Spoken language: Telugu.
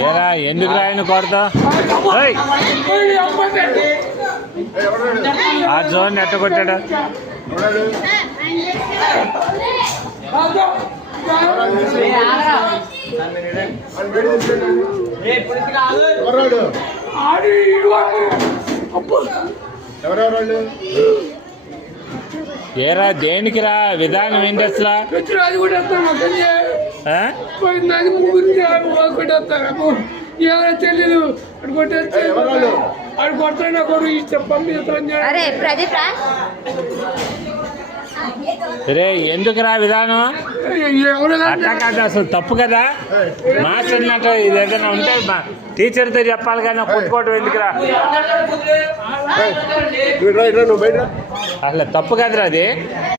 ఏరా ఎందుకు రాయను కొడతా ఆ జోన్ ఎట్ట కొట్టాడు ఏరా దేనికి రా విధానం ఏంటి అసలు తెలియదు అడు కొడతాడు కొడు అరే ప్రదీప్ రా రే ఎందుకు రా విధానం అట్లా కాదు అసలు తప్పు కదా మాస్టర్ అన్నట్టు ఇది ఏదైనా ఉంటే టీచర్తో చెప్పాలి కానీ కొట్టుకోవటం ఎందుకురా అసలు తప్పు కదరా అది.